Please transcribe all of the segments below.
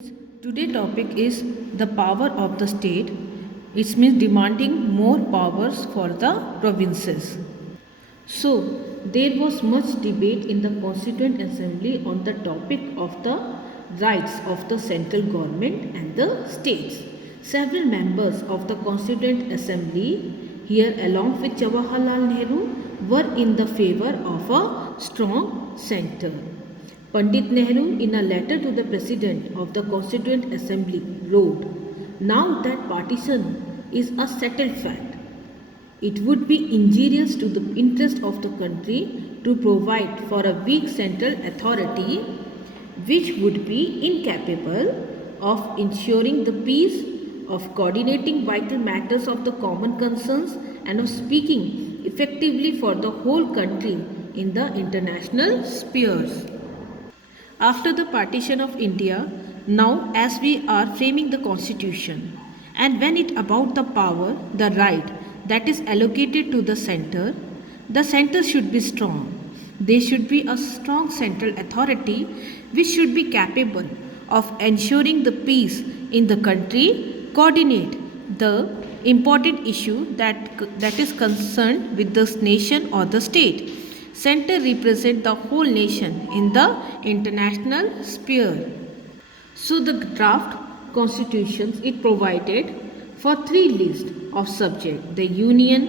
Today topic is the power of the state. It means demanding more powers for the provinces. So there was much debate in the Constituent Assembly on the topic of the rights of the central government and the states. Several members of the Constituent Assembly here along with Jawaharlal Nehru were in the favor of a strong center. Pandit Nehru, in a letter to the President of the Constituent Assembly, wrote, "Now that partition is a settled fact, it would be injurious to the interest of the country to provide for a weak central authority which would be incapable of ensuring the peace, of coordinating vital matters of the common concerns, and of speaking effectively for the whole country in the international spheres." After the partition of India, now as we are framing the constitution, and when it about the power, the right that is allocated to the center should be strong. There should be a strong central authority which should be capable of ensuring the peace in the country, coordinate the important issue that is concerned with this nation or the state. Center represent the whole nation in the international sphere. So the draft constitutions it provided for three lists of subject: the union,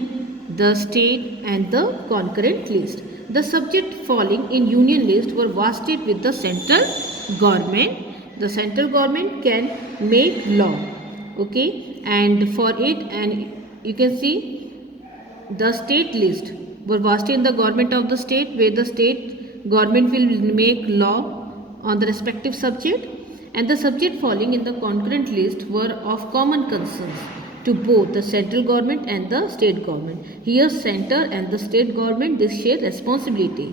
the state, and the concurrent list. The subject falling in union list were vested with the central government. The central government can make law, okay, and for it, and you can see the state list were vested in the government of the state, where the state government will make law on the respective subject, and the subject falling in the concurrent list were of common concerns to both the central government and the state government. Here center and the state government they share responsibility.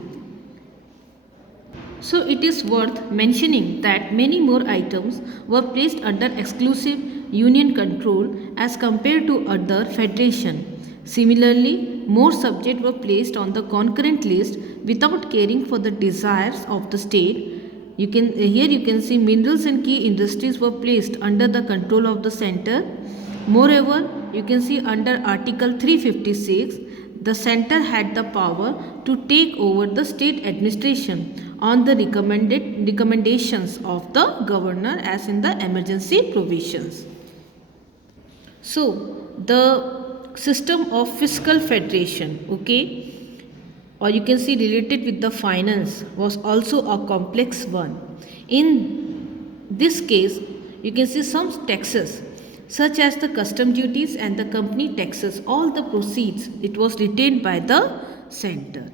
So it is worth mentioning that many more items were placed under exclusive union control as compared to other federation. Similarly, more subjects were placed on the concurrent list without caring for the desires of the state. Here you can see minerals and key industries were placed under the control of the center. Moreover, you can see under Article 356, the center had the power to take over the state administration on the recommendations of the governor as in the emergency provisions. So, the system of fiscal federation, okay, or you can see related with the finance was also a complex one. In this case, you can see some taxes such as the custom duties and the company taxes, all the proceeds it was retained by the center.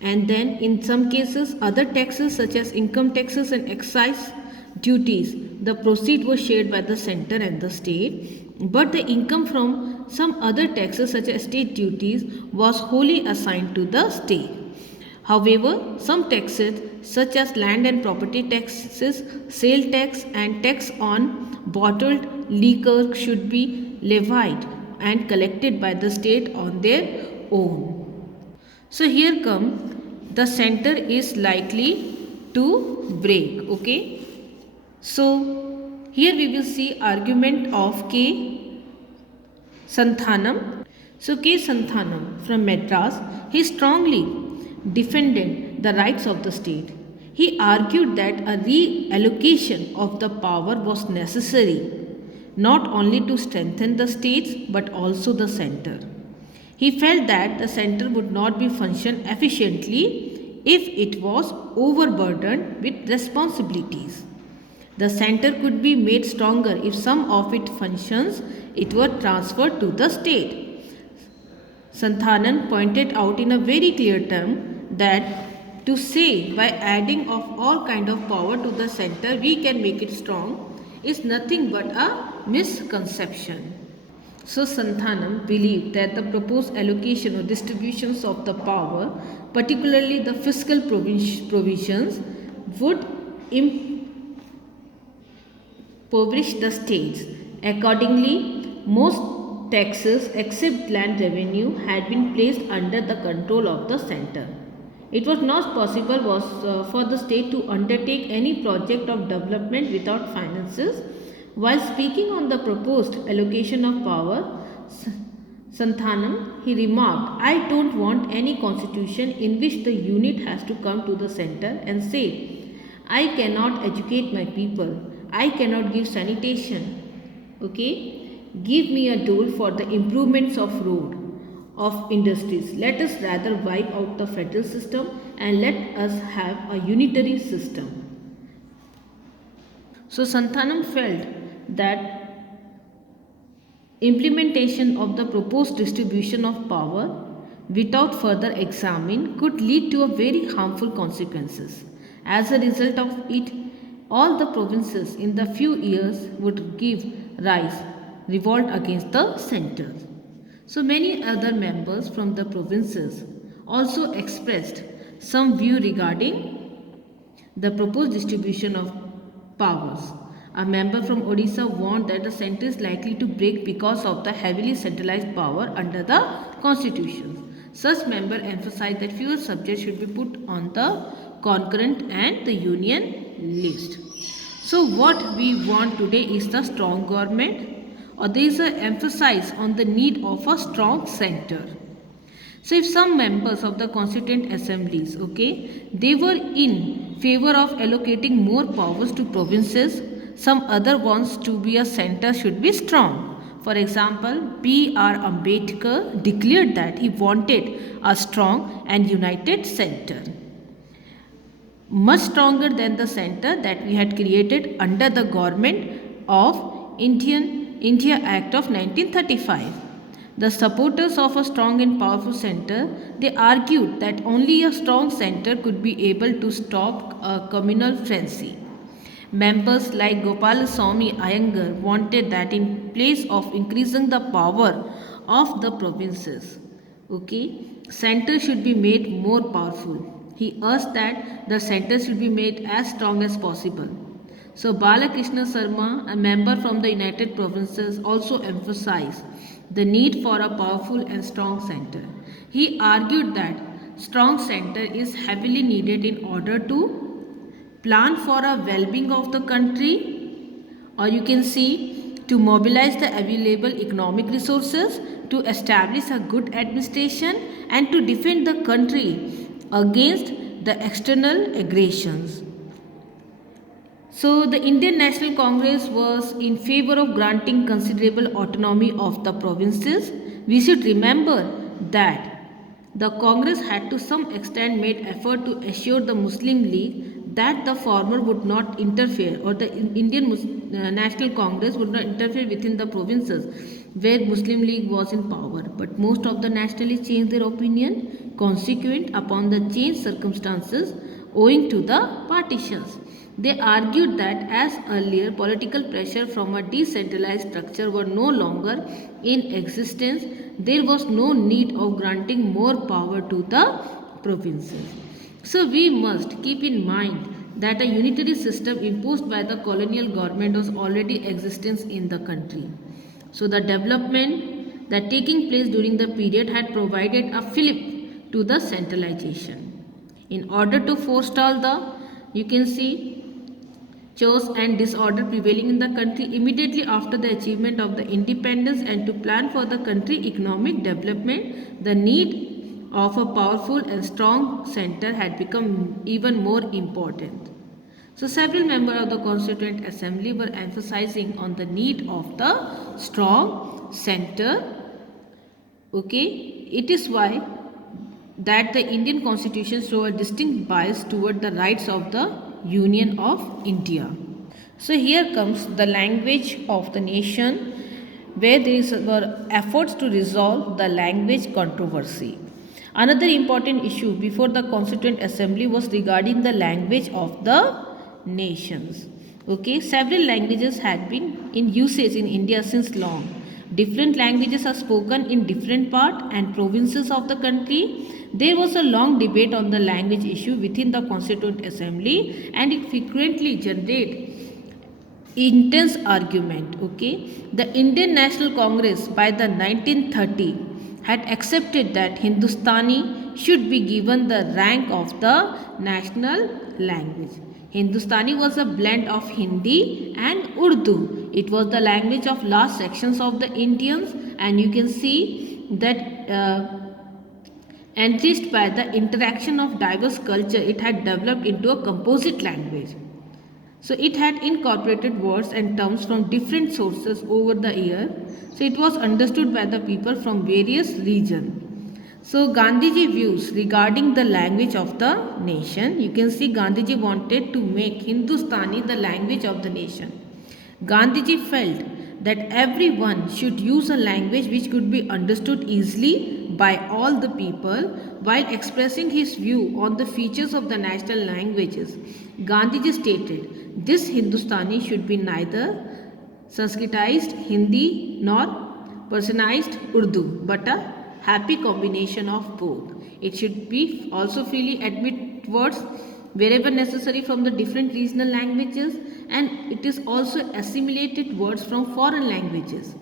And then in some cases other taxes such as income taxes and excise duties, the proceed was shared by the center and the state, but the income from some other taxes such as state duties was wholly assigned to the state. However, some taxes such as land and property taxes, sale tax and tax on bottled liquor should be levied and collected by the state on their own. So here come the center is likely to break, okay. So here we will see argument of K. Santhanam. So K. Santhanam from Madras, he strongly defended the rights of the state. He argued that a reallocation of the power was necessary not only to strengthen the states but also the center. He felt that the center would not be function efficiently if it was overburdened with responsibilities. The center could be made stronger if some of its functions it were transferred to the state. Santhanan pointed out in a very clear term that to say by adding of all kind of power to the center we can make it strong is nothing but a misconception. So Santhanam believed that the proposed allocation or distributions of the power, particularly the fiscal provisions, would impoverish the states. Accordingly, most taxes except land revenue had been placed under the control of the center. It was not possible for the state to undertake any project of development without finances. While speaking on the proposed allocation of power, Santhanam, he remarked, I don't want any constitution in which the unit has to come to the center and say, I cannot educate my people, I cannot give sanitation, okay? Give me a dole for the improvements of road, of industries. Let us rather wipe out the federal system and let us have a unitary system. So Santhanam felt that implementation of the proposed distribution of power without further examine could lead to a very harmful consequences. As a result of it, all the provinces in the few years would give rise revolt against the center. So many other members from the provinces also expressed some view regarding the proposed distribution of powers. A member from Odisha warned that the center is likely to break because of the heavily centralized power under the constitution. Such member emphasized that fewer subjects should be put on the concurrent and the union list. So what we want today is the strong government, or there is an emphasis on the need of a strong center. So if some members of the constituent assemblies, okay, they were in favor of allocating more powers to provinces, some other wants to be a center should be strong. For example, B.R. Ambedkar declared that he wanted a strong and united center, much stronger than the center that we had created under the government of India Act of 1935. The supporters of a strong and powerful center, they argued that only a strong center could be able to stop a communal frenzy. Members like Gopalaswamy Iyengar wanted that in place of increasing the power of the provinces, okay, center should be made more powerful. He urged that the center should be made as strong as possible. So Balakrishna Sarma, a member from the United Provinces, also emphasized the need for a powerful and strong center. He argued that strong center is heavily needed in order to plan for a well-being of the country, or you can see to mobilize the available economic resources, to establish a good administration and to defend the country against the external aggressions. So the Indian National Congress was in favor of granting considerable autonomy of the provinces. We should remember that the Congress had to some extent made effort to assure the Muslim League that the former would not interfere, or the Indian National Congress would not interfere within the provinces where Muslim League was in power. But most of the nationalists changed their opinion consequent upon the changed circumstances owing to the partitions. They argued that as earlier political pressure from a decentralized structure were no longer in existence, there was no need of granting more power to the provinces. So we must keep in mind that a unitary system imposed by the colonial government was already existence in the country. So the development that taking place during the period had provided a fillip to the centralization. In order to forestall the, you can see, chaos and disorder prevailing in the country immediately after the achievement of the independence, and to plan for the country economic development, the need of a powerful and strong center had become even more important. So several members of the Constituent Assembly were emphasizing on the need of the strong center. Okay, it is why that the Indian Constitution show a distinct bias toward the rights of the Union of India. So here comes the language of the nation, where there were efforts to resolve the language controversy. Another important issue before the Constituent Assembly was regarding the language of the nations. Okay, several languages had been in usage in India since long. Different languages are spoken in different parts and provinces of the country. There was a long debate on the language issue within the Constituent Assembly, and it frequently generated intense argument. Okay, the Indian National Congress by the 1930 had accepted that Hindustani should be given the rank of the national language. Hindustani was a blend of Hindi and Urdu. It was the language of large sections of the Indians, and you can see that enriched by the interaction of diverse culture, it had developed into a composite language. So it had incorporated words and terms from different sources over the year. So it was understood by the people from various regions. So Gandhiji views regarding the language of the nation. You can see Gandhiji wanted to make Hindustani the language of the nation. Gandhiji felt that everyone should use a language which could be understood easily by all the people. While expressing his view on the features of the national languages, Gandhiji stated, this Hindustani should be neither Sanskritized Hindi nor Persianized Urdu, but a happy combination of both. It should be also freely admit words wherever necessary from the different regional languages, and it is also assimilated words from foreign languages,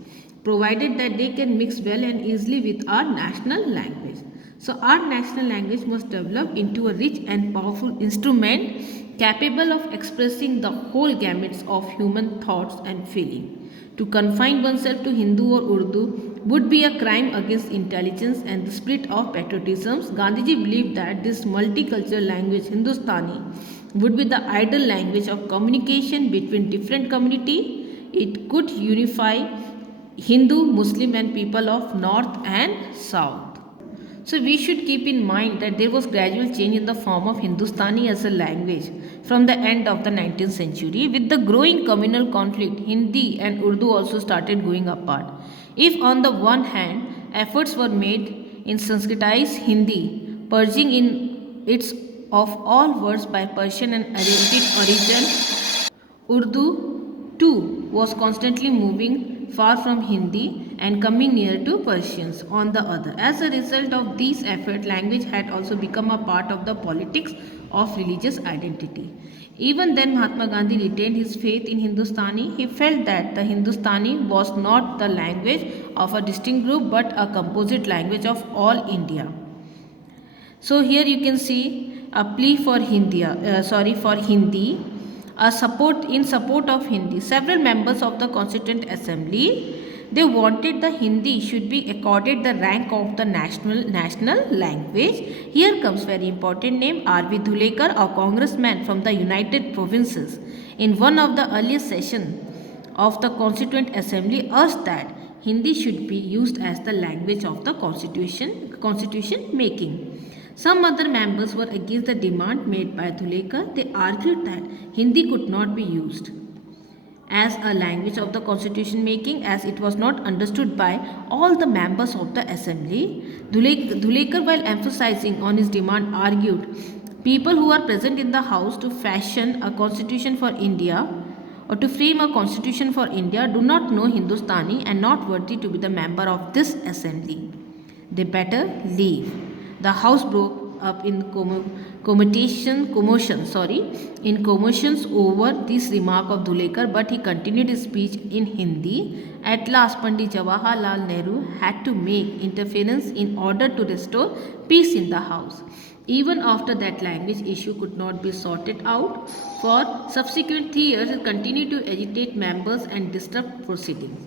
provided that they can mix well and easily with our national language. So our national language must develop into a rich and powerful instrument capable of expressing the whole gamut of human thoughts and feeling. To confine oneself to Hindu or Urdu would be a crime against intelligence and the spirit of patriotism. Gandhiji believed that this multicultural language, Hindustani, would be the ideal language of communication between different communities. It could unify Hindu, Muslim and people of North and South. So we should keep in mind that there was gradual change in the form of Hindustani as a language from the end of the 19th century. With the growing communal conflict, Hindi and Urdu also started going apart. If on the one hand, efforts were made in Sanskritized Hindi, purging in its of all words by Persian and Arabic origin, Urdu too was constantly moving far from Hindi and coming near to Persians on the other. As a result of these efforts, language had also become a part of the politics of religious identity. Even then, Mahatma Gandhi retained his faith in Hindustani. He felt that the Hindustani was not the language of a distinct group but a composite language of all India. So here you can see a plea for Hindi, a support of Hindi. Several members of the Constituent Assembly, they wanted the Hindi should be accorded the rank of the national language. Here comes very important name R.V. Dhulekar, a congressman from the United Provinces. In one of the earliest sessions of the Constituent Assembly, urged that Hindi should be used as the language of the constitution making. Some other members were against the demand made by Dhulekar. They argued that Hindi could not be used as a language of the constitution making as it was not understood by all the members of the assembly. Dhulekar, while emphasizing on his demand, argued people who are present in the house to fashion a constitution for India or to frame a constitution for India do not know Hindustani and not worthy to be the member of this assembly. They better leave. The house broke up in commotions over this remark of Dhulekar, but he continued his speech in Hindi. At last, Pandit Jawaharlal Nehru had to make interference in order to restore peace in the house. Even after that language issue could not be sorted out, for subsequent 3 years it continued to agitate members and disrupt proceedings.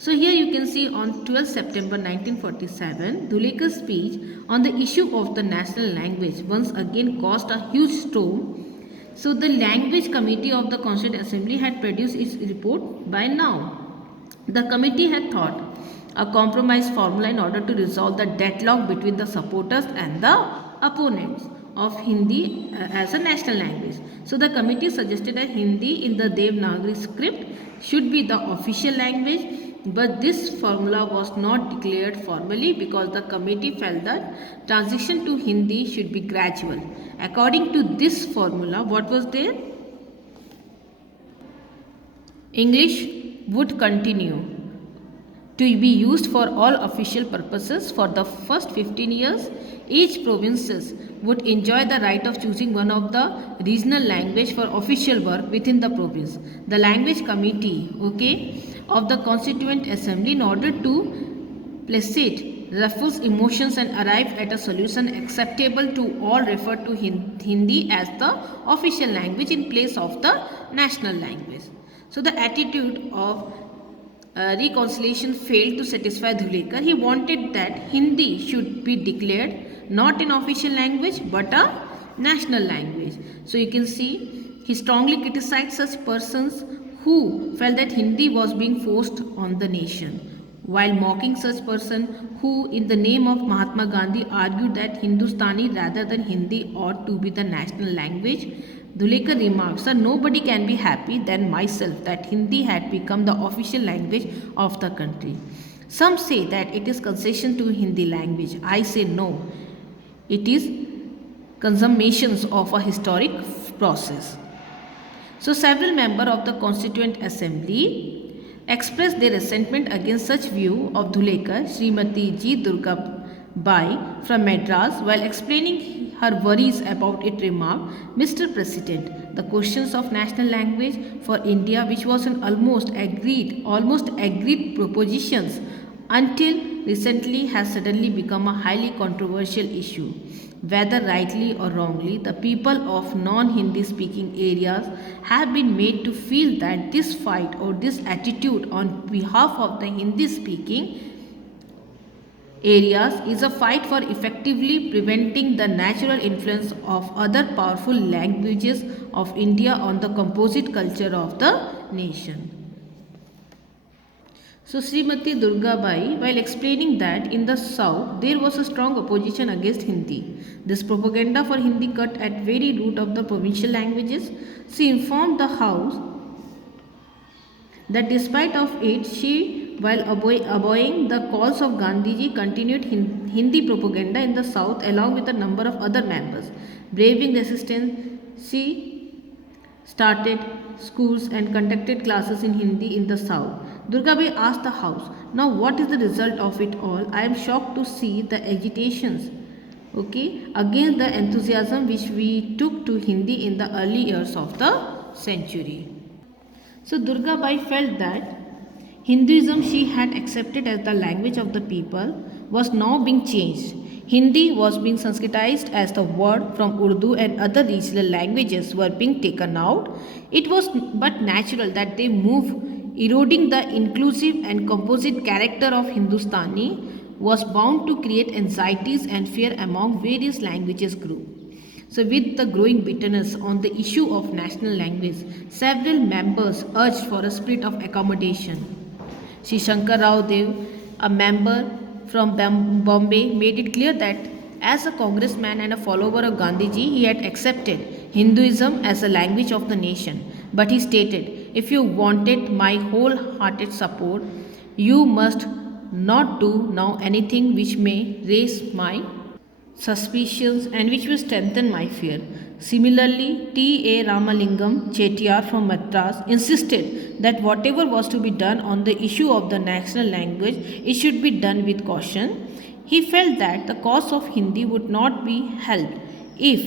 So here you can see on 12 September 1947, Dhulekar's speech on the issue of the national language once again caused a huge storm. So the Language Committee of the Constituent Assembly had produced its report by now. The committee had thought a compromise formula in order to resolve the deadlock between the supporters and the opponents of Hindi as a national language. So the committee suggested that Hindi in the Devanagari script should be the official language. But this formula was not declared formally because the committee felt that transition to Hindi should be gradual. According to this formula, what was there? English would continue to be used for all official purposes for the first 15 years. Each provinces would enjoy the right of choosing one of the regional language for official work within the province. The language committee, of the Constituent Assembly, in order to placate ruffles emotions and arrived at a solution acceptable to all, referred to Hindi as the official language in place of the national language. So the attitude of reconciliation failed to satisfy Dhulekar. He wanted that Hindi should be declared not an official language but a national language. So you can see he strongly criticized such persons who felt that Hindi was being forced on the nation, while mocking such person who in the name of Mahatma Gandhi argued that Hindustani rather than Hindi ought to be the national language. Dhulekar remarks, "Sir, nobody can be happy than myself that Hindi had become the official language of the country. Some say that it is concession to Hindi language. I say no. It is consummations of a historic process." So several members of the Constituent Assembly expressed their resentment against such view of Dhulekar. Srimati G. Durga Bai from Madras, while explaining her worries about it, remarked, "Mr. President, the questions of national language for India, which was an almost agreed propositions until recently, has suddenly become a highly controversial issue. Whether rightly or wrongly, the people of non-Hindi speaking areas have been made to feel that this fight or this attitude on behalf of the Hindi speaking areas is a fight for effectively preventing the natural influence of other powerful languages of India on the composite culture of the nation." So Srimati Durga Bai, while explaining that in the south there was a strong opposition against Hindi, this propaganda for Hindi cut at very root of the provincial languages, she informed the house that despite of it, she, while obeying the calls of Gandhiji, continued Hindi propaganda in the south along with a number of other members. Braving resistance, she started schools and conducted classes in Hindi in the south. Durgabai asked the house, "Now what is the result of it all? I am shocked to see the agitations against the enthusiasm which we took to Hindi in the early years of the century." So Durgabai felt that Hinduism she had accepted as the language of the people was now being changed. Hindi was being Sanskritized as the word from Urdu and other regional languages were being taken out. It was but natural that they move, eroding the inclusive and composite character of Hindustani was bound to create anxieties and fear among various languages groups. So with the growing bitterness on the issue of national language, several members urged for a spirit of accommodation. Sri Shankar Rao Dev, a member from Bombay, made it clear that as a congressman and a follower of Gandhiji, he had accepted Hinduism as a language of the nation. But he stated, "If you wanted my wholehearted support, you must not do now anything which may raise my suspicions and which will strengthen my fear." Similarly, T.A. Ramalingam Chettiar from Madras insisted that whatever was to be done on the issue of the national language, it should be done with caution. He felt that the cause of Hindi would not be helped if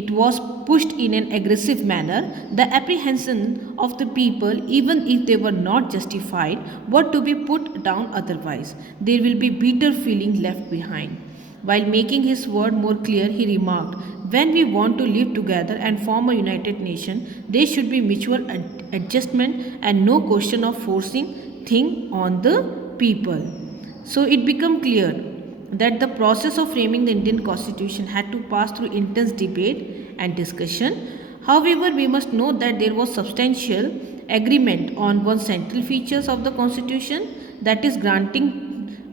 it was pushed in an aggressive manner. The apprehension of the people, even if they were not justified, were to be put down, otherwise there will be bitter feeling left behind. While making his word more clear, he remarked, "When we want to live together and form a united nation, there should be mutual adjustment and no question of forcing things on the people." So it became clear that the process of framing the Indian Constitution had to pass through intense debate and discussion. However, we must note that there was substantial agreement on one central features of the Constitution, that is granting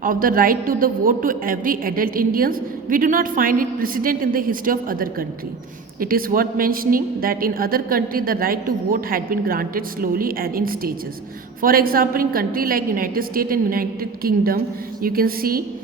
of the right to the vote to every adult Indians. We do not find it precedent in the history of other country. It is worth mentioning that in other countries the right to vote had been granted slowly and in stages. For example, in countries like United States and United Kingdom, you can see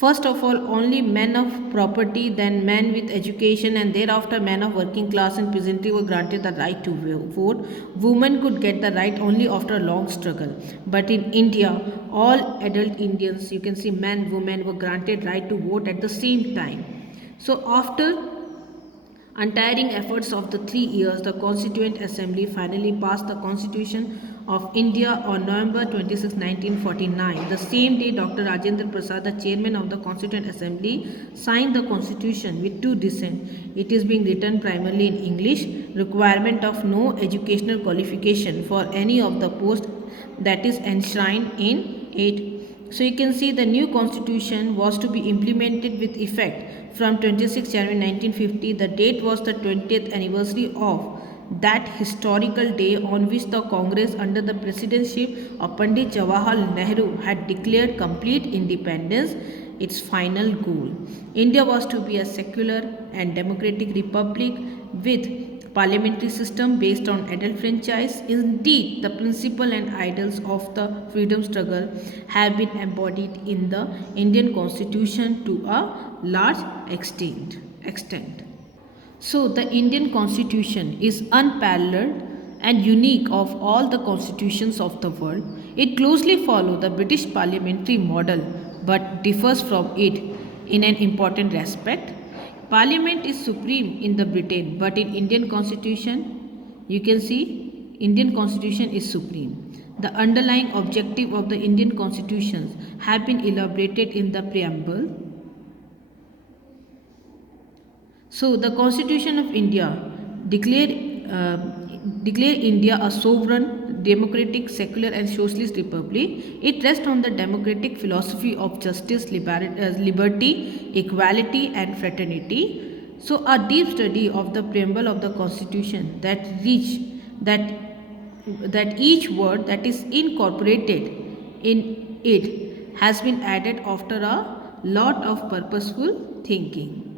first of all only men of property, then men with education, and thereafter men of working class and peasantry were granted the right to vote. Women could get the right only after a long struggle. But in India, all adult Indians, you can see men, women, were granted right to vote at the same time. So after untiring efforts of the 3 years, the Constituent Assembly finally passed the Constitution of India on November 26, 1949. The same day, Dr. Rajendra Prasad, the chairman of the Constituent Assembly, signed the constitution with two dissent. It is being written primarily in English. Requirement of no educational qualification for any of the posts that is enshrined in it. So you can see the new constitution was to be implemented with effect from 26 January 1950. The date was the 20th anniversary of that historical day on which the Congress under the presidency of Pandit Jawaharlal Nehru had declared complete independence its final goal. India was to be a secular and democratic republic with parliamentary system based on adult franchise. Indeed, the principle and ideals of the freedom struggle have been embodied in the Indian Constitution to a large extent. So the Indian Constitution is unparalleled and unique of all the constitutions of the world. It closely follows the British parliamentary model but differs from it in an important aspect. Parliament is supreme in the Britain, but in Indian Constitution, you can see Indian Constitution is supreme. The underlying objective of the Indian constitutions have been elaborated in the preamble. So the Constitution of India declare India a sovereign, democratic, secular and socialist republic. It rests on the democratic philosophy of justice, liberty, equality and fraternity. So a deep study of the preamble of the Constitution that each word that is incorporated in it has been added after a lot of purposeful thinking.